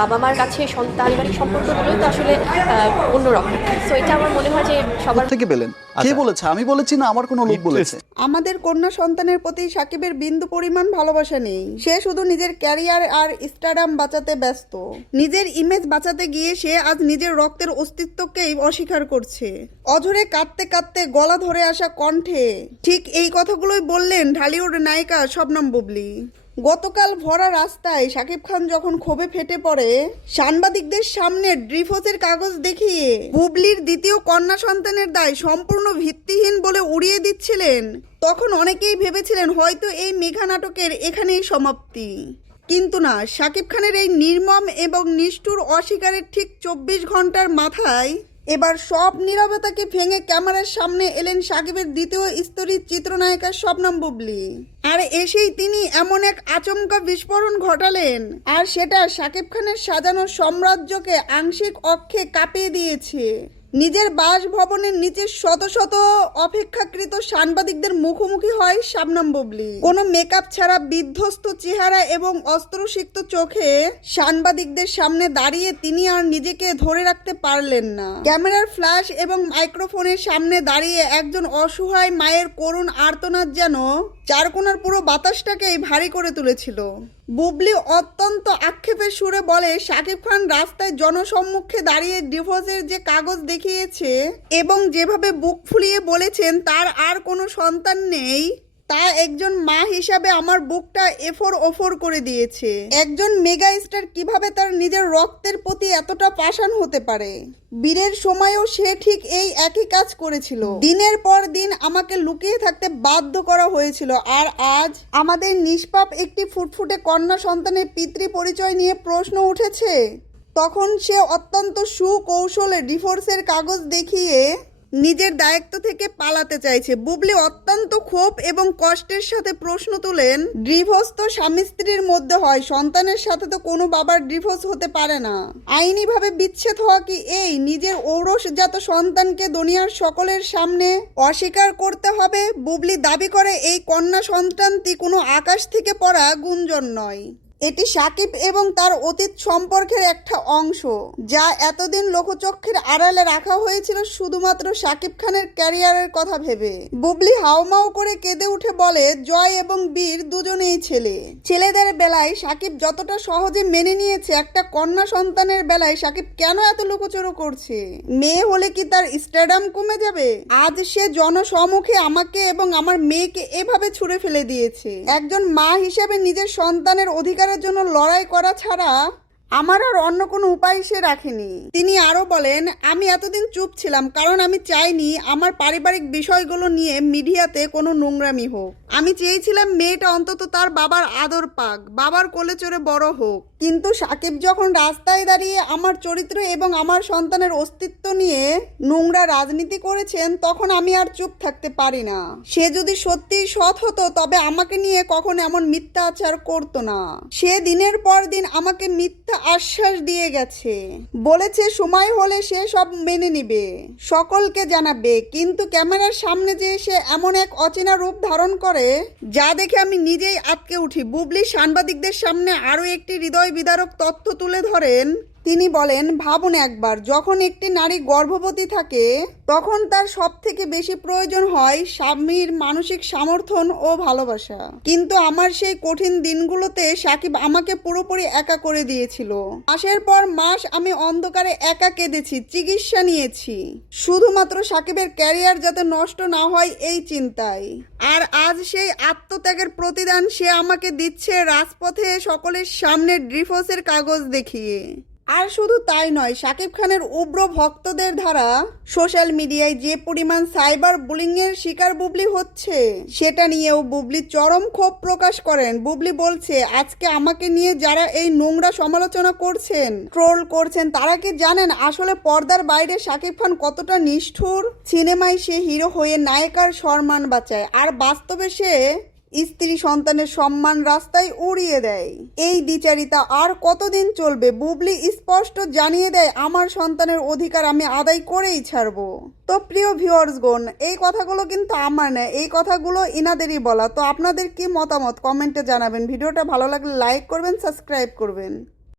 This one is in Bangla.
বাবা মার কাছে পারিবারিক সম্পর্কগুলোই তো আসলে অন্যরকম। সো এটা আমার মনে হয় যে সবার থেকে পেলেন। কে বলেছে? আমি বলেছি না আমার কোনো লোক বলেছে? আমাদের কন্যা সন্তানের প্রতি সাকিবের বিন্দু পরিমাণ ভালোবাসা নেই। সে শুধু নিজের ক্যারিয়ার আর স্টারডাম বাঁচাতে ব্যস্ত। নিজের ইমেজ বাঁচাতে গিয়ে সে আজ নিজের রক্তের অস্তিত্বকেই অস্বীকার করছে। অঝরে কাঁদতে কাঁদতে গলা ধরে আসা কণ্ঠে ঠিক এই কথাগুলোই বললেন ঢালিউড নায়িকা শবনম বুবলি। গতকাল ভরা রাস্তায় শাকিব খান যখন ক্ষোভে ফেটে পড়ে সাংবাদিকদের সামনে ডিভোর্সের কাগজ দেখিয়ে বুবলির দ্বিতীয় কন্যা সন্তানের দায় সম্পূর্ণ ভিত্তিহীন বলে উড়িয়ে দিচ্ছিলেন, তখন অনেকেই ভেবেছিলেন হয়তো এই মেঘা নাটকের এখানেই সমাপ্তি। কিন্তু না, শাকিব খানের এই নির্মম এবং নিষ্ঠুর অস্বীকারের ঠিক 24 ঘন্টার মাথায় এবার সব নীরবতাকে ভেঙে ক্যামেরার সামনে এলেন শাকিবের দ্বিতীয় স্ত্রীর চিত্রনায়িকা শবনম বুবলি। আর এসেই তিনি এমন এক আচমকা বিস্ফোরণ ঘটালেন, আর সেটা শাকিব খানের সাজানো সাম্রাজ্যকে আংশিক অক্ষে কাঁপিয়ে দিয়েছে। নিজের বাসভবনের নিচে শত শত অপেক্ষাকৃত সাংবাদিকদের মুখোমুখি হয় শবনম বুবলি। কোনো মেকআপ ছাড়া বিধ্বস্ত চেহারা এবং অস্ত্রসিক্ত চোখে সাংবাদিকদের সামনে দাঁড়িয়ে তিনি আর নিজেকে ধরে রাখতে পারলেন না। ক্যামেরার ফ্ল্যাশ এবং মাইক্রোফোনের সামনে দাঁড়িয়ে একজন অসহায় মায়ের করুণ আর্তনাদ যেন চারকোনার পুরো বাতাসটাকেই ভারী করে তুলেছিল। বুবলি অত্যন্ত আক্ষেপের সুরে বলে, শাকিব খান রাস্তায় জনসম্মুখে দাঁড়িয়ে ডিভোর্সের যে কাগজ দেখিয়েছে এবং যেভাবে বুক ফুলিয়ে বলেছেন তার আর কোনো সন্তান নেই, তা একজন মা হিসাবে আমার বুকটা এফোর ওফোর করে দিয়েছে। একজন মেগা স্টার কিভাবে তার নিজের রক্তের প্রতি এতটা পাষাণ হতে পারে? বীরের সময়ও সে ঠিক এই একই কাজ করেছিল। দিনের পর দিন আমাকে লুকিয়ে থাকতে বাধ্য করা হয়েছিল, আর আজ আমাদের নিষ্পাপ একটি ফুটফুটে কন্যা সন্তানের পিতৃ পরিচয় নিয়ে প্রশ্ন উঠেছে। তখন সে অত্যন্ত সুকৌশলে ডিভোর্সের কাগজ দেখিয়ে নিজের দায়িত্ব থেকে পালাতে চাইছে। বুবলি অত্যন্ত ক্ষোভ এবং কষ্টের সাথে প্রশ্ন তোলেন, ডিভোর্স তো স্বামী স্ত্রীর মধ্যে হয়, সন্তানের সাথে তো কোনো বাবার ডিভোর্স হতে পারে না। আইনিভাবে বিচ্ছেদ হওয়া কি এই নিজের ঔরসজাত সন্তানকে দুনিয়ার সকলের সামনে অস্বীকার করতে হবে? বুবলি দাবি করে এই কন্যা সন্তানটি কোনো আকাশ থেকে পড়া গুঞ্জন নয়। এটি শাকিব এবং তার অতীত সম্পর্কের একটা অংশ, যা এতদিন লোকচক্ষের আড়ালে রাখা হয়েছিল শুধুমাত্র শাকিব খানের ক্যারিয়ারের কথা ভেবে। বুবলি হাউমাউ করে কেঁদে উঠে বলে, জয় এবং বীর দুজনেই ছেলে। ছেলেদের বেলায় শাকিব যতটা সহজে মেনে নিয়েছে, একটা কন্যা সন্তানের বেলায় শাকিব কেন এত লুকোচুরো করছে? মেয়ে হলে কি তার স্ট্যাডাম কমে যাবে? আজ সে জনসমুখে আমাকে এবং আমার মেয়েকে এভাবে ছুঁড়ে ফেলে দিয়েছে। একজন মা হিসেবে নিজের সন্তানের অধিকার জন্য লড়াই করা ছাড়া আমার আর অন্য কোনো উপায় সে রাখেনি। তিনি আরো বলেন, আমি এতদিন চুপ ছিলাম কারণ আমি চাইনি আমার পারিবারিক বিষয়গুলো নিয়ে মিডিয়াতে কোনো নোংরামি হোক। আমি চেয়েছিলাম মেয়েটা অন্তত তার বাবার আদর পাক, বাবার কোলে চড়ে বড় হোক। কিন্তু শাকিব যখন রাস্তায় দাঁড়িয়ে আমার চরিত্র এবং আমার সন্তানের অস্তিত্ব নিয়ে নোংরা রাজনীতি করেছেন, তখন আমি আর চুপ থাকতে পারি না। সে যদি সত্যিই সৎ হতো তবে আমাকে নিয়ে কখনো এমন মিথ্যা আচার করতো না। সে দিনের পর দিন আমাকে মিথ্যা আশ্বাস দিয়ে গেছে, বলেছে সময় হলে সে সব মেনে নিবে, সকলকে জানাবে। কিন্তু ক্যামেরার সামনে যে সে এমন এক অচেনা রূপ ধারণ করে যা দেখে আমি নিজেই আটকে উঠি। বুবলি সাংবাদিকদের সামনে আরো একটি হৃদয় বিদারক তথ্য তুলে ধরেন। তিনি বলেন, ভাবুন একবার, যখন একটি নারী গর্ভবতী থাকে তখন তার সব থেকে বেশি প্রয়োজন হয় স্বামীর মানসিক সমর্থন ও ভালোবাসা। কিন্তু আমার সেই কঠিন দিনগুলোতে শাকিব আমাকে পুরোপুরি একা করে দিয়েছিল। মাসের পর মাস আমি অন্ধকারে একা কেঁদেছি, চিকিৎসা নিয়েছি, শুধুমাত্র শাকিবের ক্যারিয়ার যাতে নষ্ট না হয় এই চিন্তায়। আর আজ সেই আত্মত্যাগের প্রতিদান সে আমাকে দিচ্ছে রাজপথে সকলের সামনে ডিভোর্সের কাগজ দেখিয়ে। আর শুধু তাই নয়, শাকিব খানের উগ্র ভক্তদের দ্বারা সোশ্যাল মিডিয়ায় যে পরিমাণ সাইবার বুলিংয়ের শিকার বুবলি হচ্ছে, সেটা নিয়েও বুবলি চরম ক্ষোভ প্রকাশ করেন। বুবলি বলছে, আজকে আমাকে নিয়ে যারা এই নোংরা সমালোচনা করছেন, ট্রোল করছেন, তারা কি জানেন আসলে পর্দার বাইরে শাকিব খান কতটা নিষ্ঠুর? সিনেমায় সে হিরো হয়ে নায়িকার সম্মান বাঁচায়, আর বাস্তবে সে স্ত্রী সন্তানের সম্মান রাস্তায় উড়িয়ে দেয়। এই দ্বিচারিতা আর কতদিন চলবে? বুবলি স্পষ্ট জানিয়ে দেয়, আমার সন্তানের অধিকার আমি আদায় করেই ছাড়বো। তো প্রিয় ভিউয়ার্সগণ, এই কথাগুলো কিন্তু আমার না, এই কথাগুলো ইনাদেরই বলা। তো আপনাদের কি মতামত কমেন্টে জানাবেন। ভিডিওটা ভালো লাগলে লাইক করবেন, সাবস্ক্রাইব করবেন।